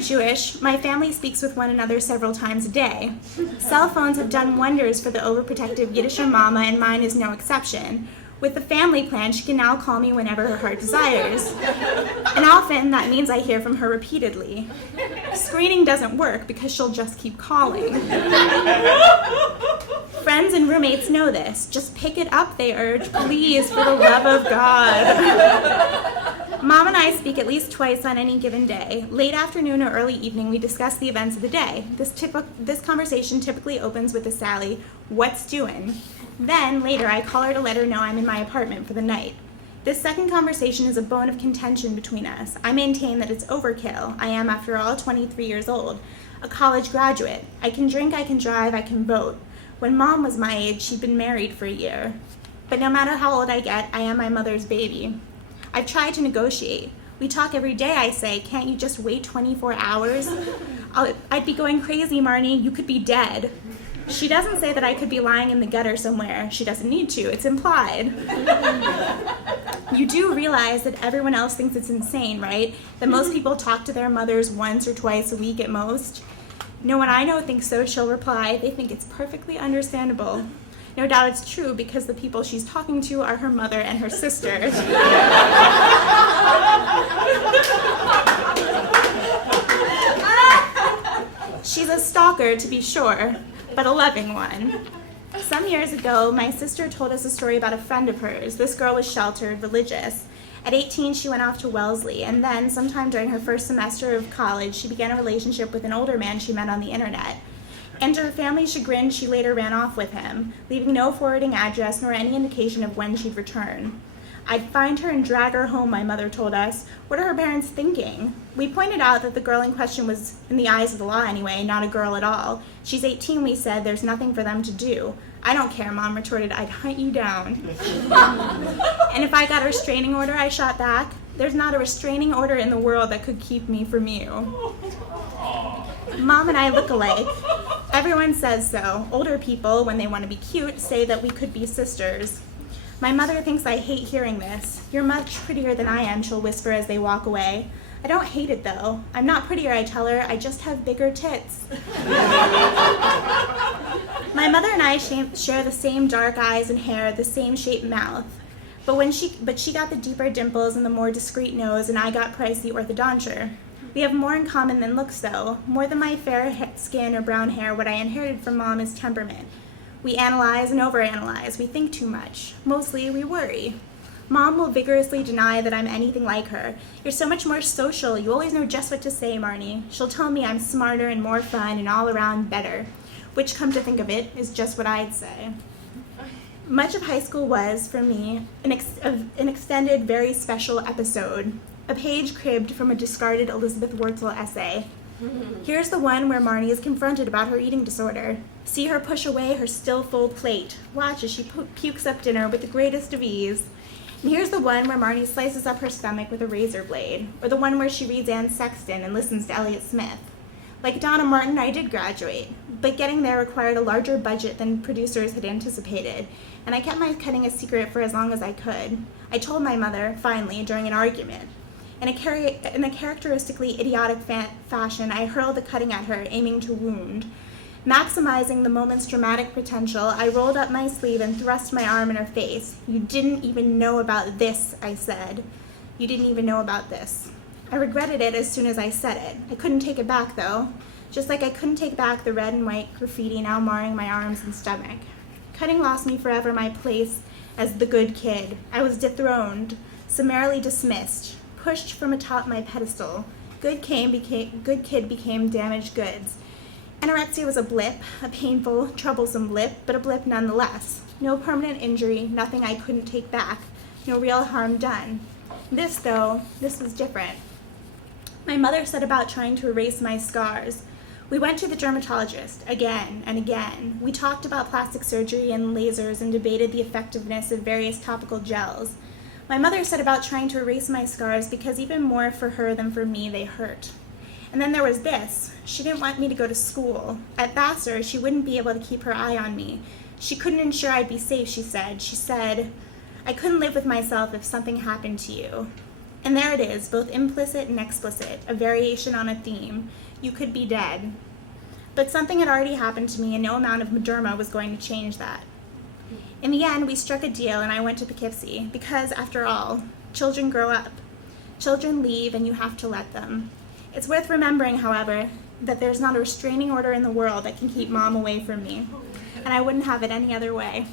Jewish, my family speaks with one another several times a day. Cell phones have done wonders for the overprotective Yiddisher mama, and mine is no exception. With the family plan, she can now call me whenever her heart desires. And often, that means I hear from her repeatedly. Screening doesn't work because she'll just keep calling. Friends and roommates know this. Just pick it up, they urge. Please, for the love of God. Mom and I speak at least twice on any given day. Late afternoon or early evening, we discuss the events of the day. This conversation typically opens with a sally, "What's doin'?" Then, later, I call her to let her know I'm in my apartment for the night. This second conversation is a bone of contention between us. I maintain that it's overkill. I am, after all, 23 years old, a college graduate. I can drink, I can drive, I can vote. When Mom was my age, she'd been married for a year. But no matter how old I get, I am my mother's baby. I've tried to negotiate. We talk every day, I say. Can't you just wait 24 hours? I'd be going crazy, Marni. You could be dead. She doesn't say that I could be lying in the gutter somewhere. She doesn't need to. It's implied. You do realize that everyone else thinks it's insane, right? That most people talk to their mothers once or twice a week at most. No one I know thinks so, she'll reply. They think it's perfectly understandable. No doubt it's true because the people she's talking to are her mother and her sister. She's a stalker, to be sure, but a loving one. Some years ago, my sister told us a story about a friend of hers. This girl was sheltered, religious. At 18, she went off to Wellesley, and then, sometime during her first semester of college, she began a relationship with an older man she met on the internet. And to her family's chagrin, she later ran off with him, leaving no forwarding address nor any indication of when she'd return. I'd find her and drag her home, my mother told us. What are her parents thinking? We pointed out that the girl in question was, in the eyes of the law anyway, not a girl at all. She's 18, we said. There's nothing for them to do. I don't care, Mom retorted. I'd hunt you down. And if I got a restraining order, I shot back. There's not a restraining order in the world that could keep me from you. Mom and I look alike. Everyone says so. Older people, when they want to be cute, say that we could be sisters. My mother thinks I hate hearing this. You're much prettier than I am, she'll whisper as they walk away. I don't hate it, though. I'm not prettier, I tell her. I just have bigger tits. My mother and I share the same dark eyes and hair, the same shaped mouth. But she got the deeper dimples and the more discreet nose, and I got pricey orthodonture. We have more in common than looks, though. More than my fair skin or brown hair, what I inherited from Mom is temperament. We analyze and overanalyze. We think too much. Mostly, we worry. Mom will vigorously deny that I'm anything like her. You're so much more social. You always know just what to say, Marni. She'll tell me I'm smarter and more fun and all around better, which, come to think of it, is just what I'd say. Much of high school was, for me, an extended, very special episode. A page cribbed from a discarded Elizabeth Wurtzel essay. Here's the one where Marni is confronted about her eating disorder. See her push away her still full plate. Watch as she pukes up dinner with the greatest of ease. And here's the one where Marni slices up her stomach with a razor blade. Or the one where she reads Anne Sexton and listens to Elliott Smith. Like Donna Martin, I did graduate, but getting there required a larger budget than producers had anticipated, and I kept my cutting a secret for as long as I could. I told my mother, finally, during an argument. In a characteristically idiotic fashion, I hurled the cutting at her, aiming to wound. Maximizing the moment's dramatic potential, I rolled up my sleeve and thrust my arm in her face. You didn't even know about this, I said. You didn't even know about this. I regretted it as soon as I said it. I couldn't take it back, though. Just like I couldn't take back the red and white graffiti now marring my arms and stomach. Cutting lost me forever my place as the good kid. I was dethroned, summarily dismissed, pushed from atop my pedestal. Good kid became damaged goods. Anorexia was a blip, a painful, troublesome blip, but a blip nonetheless. No permanent injury, nothing I couldn't take back, no real harm done. This was different. My mother set about trying to erase my scars. We went to the dermatologist again and again. We talked about plastic surgery and lasers and debated the effectiveness of various topical gels. My mother set about trying to erase my scars because even more for her than for me, they hurt. And then there was this. She didn't want me to go to school. At Vassar, she wouldn't be able to keep her eye on me. She couldn't ensure I'd be safe, she said. She said, I couldn't live with myself if something happened to you. And there it is, both implicit and explicit, a variation on a theme. You could be dead. But something had already happened to me, and no amount of Moderna was going to change that. In the end, we struck a deal, and I went to Poughkeepsie, because, after all, children grow up. Children leave, and you have to let them. It's worth remembering, however, that there's not a restraining order in the world that can keep Mom away from me, and I wouldn't have it any other way.